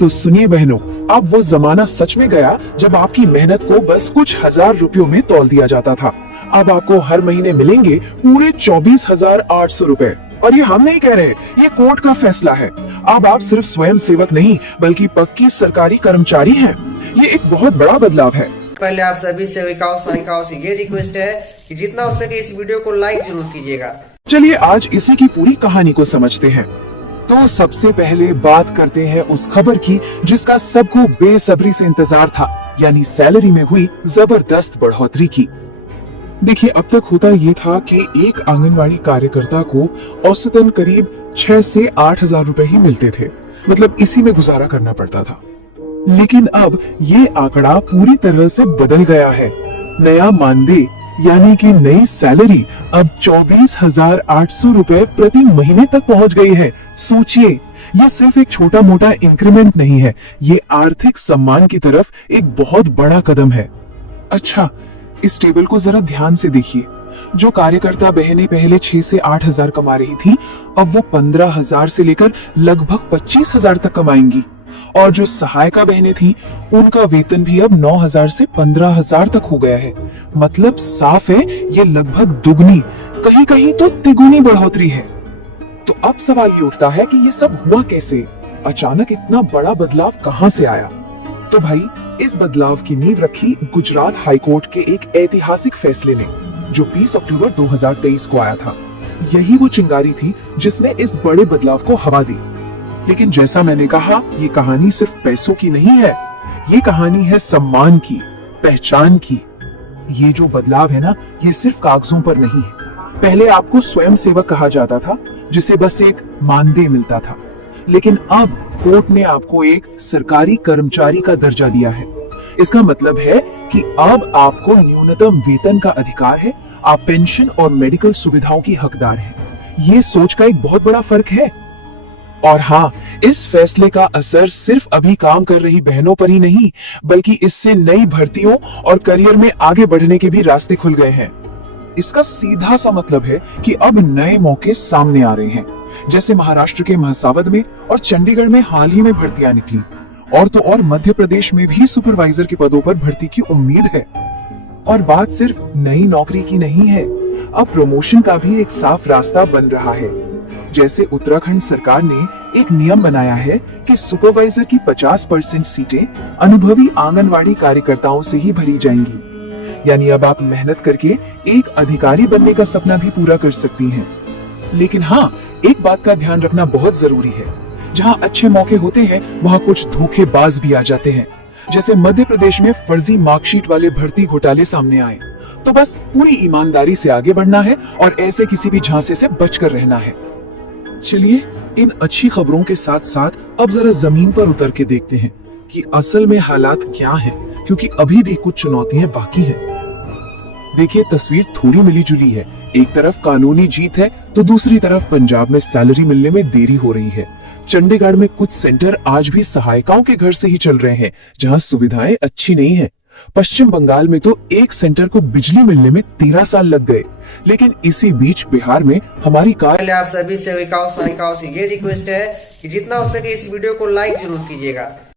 तो सुनिए बहनों, अब वो जमाना सच में गया जब आपकी मेहनत को बस कुछ हजार रुपयों में तौल दिया जाता था। अब आपको हर महीने मिलेंगे पूरे 24,800 रुपए। और ये हम नहीं कह रहे, ये कोर्ट का फैसला है। अब आप सिर्फ स्वयं सेवक नहीं बल्कि पक्की सरकारी कर्मचारी हैं। ये एक बहुत बड़ा बदलाव है। पहले आप सभी सेविकाओं सहायिकाओं से ये रिक्वेस्ट है कि जितना हो सके इस वीडियो को लाइक जरूर कीजिएगा। चलिए आज इसी की पूरी कहानी को समझते हैं। तो सबसे पहले बात करते हैं उस खबर की जिसका सबको बेसब्री से इंतजार था, यानी सैलरी में हुई जबरदस्त बढ़ोतरी की। देखिए, अब तक होता ये था कि एक आंगनवाड़ी कार्यकर्ता को औसतन करीब 6 से 8 हजार रुपए ही मिलते थे, मतलब इसी में गुजारा करना पड़ता था। लेकिन अब ये आंकड़ा पूरी तरह से बदल गया है। नया मानदेय यानी कि नई सैलरी अब 24,800 रुपए प्रति महीने तक पहुंच गई है। सोचिए, ये सिर्फ एक छोटा मोटा इंक्रीमेंट नहीं है, ये आर्थिक सम्मान की तरफ एक बहुत बड़ा कदम है। अच्छा, इस टेबल को जरा ध्यान से देखिए। जो कार्यकर्ता बहनें पहले 6 से 8 हजार कमा रही थी, अब वो 15,000 से लेकर लगभग 25,000 तक कमाएंगी। और जो सहायिका बहनें थी, उनका वेतन भी अब 9,000 से 15,000 तक हो गया है। मतलब साफ है, ये लगभग दुगनी, कहीं कहीं तो तिगुनी बढ़ोतरी है। तो अब सवाल ये उठता है कि ये सब हुआ कैसे? अचानक इतना बड़ा बदलाव कहां से आया? तो भाई, इस बदलाव की नींव रखी गुजरात हाईकोर्ट के एक ऐतिहासिक फैसले ने, जो 20 अक्टूबर 2023 को आया था। यही वो चिंगारी थी जिसने इस बड़े बदलाव को हवा दी। लेकिन जैसा मैंने कहा, ये कहानी सिर्फ पैसों की नहीं है, ये कहानी है सम्मान की, पहचान की। ये जो बदलाव है ना, ये सिर्फ कागजों पर नहीं है। पहले आपको स्वयं सेवक कहा जाता था, जिसे बस एक मानदेय मिलता था। लेकिन अब कोर्ट ने आपको एक सरकारी कर्मचारी का दर्जा दिया है। इसका मतलब है कि अब आपको न्यूनतम वेतन का अधिकार है, आप पेंशन और मेडिकल सुविधाओं की हकदार हैं। ये सोच का एक बहुत बड़ा फर्क है। और हाँ, इस फैसले का असर सिर्फ अभी काम कर रही बहनों पर ही नहीं, बल्कि इससे नई भर्तियों और करियर में आगे बढ़ने के भी रास्ते खुल गए हैं। इसका सीधा सा मतलब है कि अब नए मौके सामने आ रहे हैं। जैसे महाराष्ट्र के महासावद में और चंडीगढ़ में हाल ही में भर्तियां निकली, और तो और मध्य प्रदेश में भी सुपरवाइजर के पदों पर भर्ती की उम्मीद है। और बात सिर्फ नई नौकरी की नहीं है, अब प्रमोशन का भी एक साफ रास्ता बन रहा है। जैसे उत्तराखंड सरकार ने एक नियम बनाया है कि सुपरवाइजर की 50% सीटें अनुभवी आंगनवाड़ी कार्यकर्ताओं से ही भरी जाएंगी। यानी अब आप मेहनत करके एक अधिकारी बनने का सपना भी पूरा कर सकती हैं। लेकिन हाँ, एक बात का ध्यान रखना बहुत जरूरी है। जहां अच्छे मौके होते हैं, वहां कुछ धोखेबाज भी आ जाते हैं। जैसे मध्य प्रदेश में फर्जी मार्कशीट वाले भर्ती घोटाले सामने आए, तो बस पूरी ईमानदारी से आगे बढ़ना है और ऐसे किसी भी झांसे से बचकर रहना है। चलिए, इन अच्छी खबरों के साथ साथ अब जरा जमीन पर उतर के देखते हैं कि असल में हालात क्या हैं, क्योंकि अभी भी कुछ चुनौतियां बाकी हैं। देखिए, तस्वीर थोड़ी मिली जुली है। एक तरफ कानूनी जीत है, तो दूसरी तरफ पंजाब में सैलरी मिलने में देरी हो रही है। चंडीगढ़ में कुछ सेंटर आज भी सहायिकाओं के घर से ही चल रहे हैं, जहां सुविधाएं अच्छी नहीं है। पश्चिम बंगाल में तो एक सेंटर को बिजली मिलने में 13 साल लग गए। लेकिन इसी बीच बिहार में हमारी पहले आप सभी सेविकाओं सहायिकाओं से ये रिक्वेस्ट है कि जितना हो सके इस वीडियो को लाइक जरूर कीजिएगा।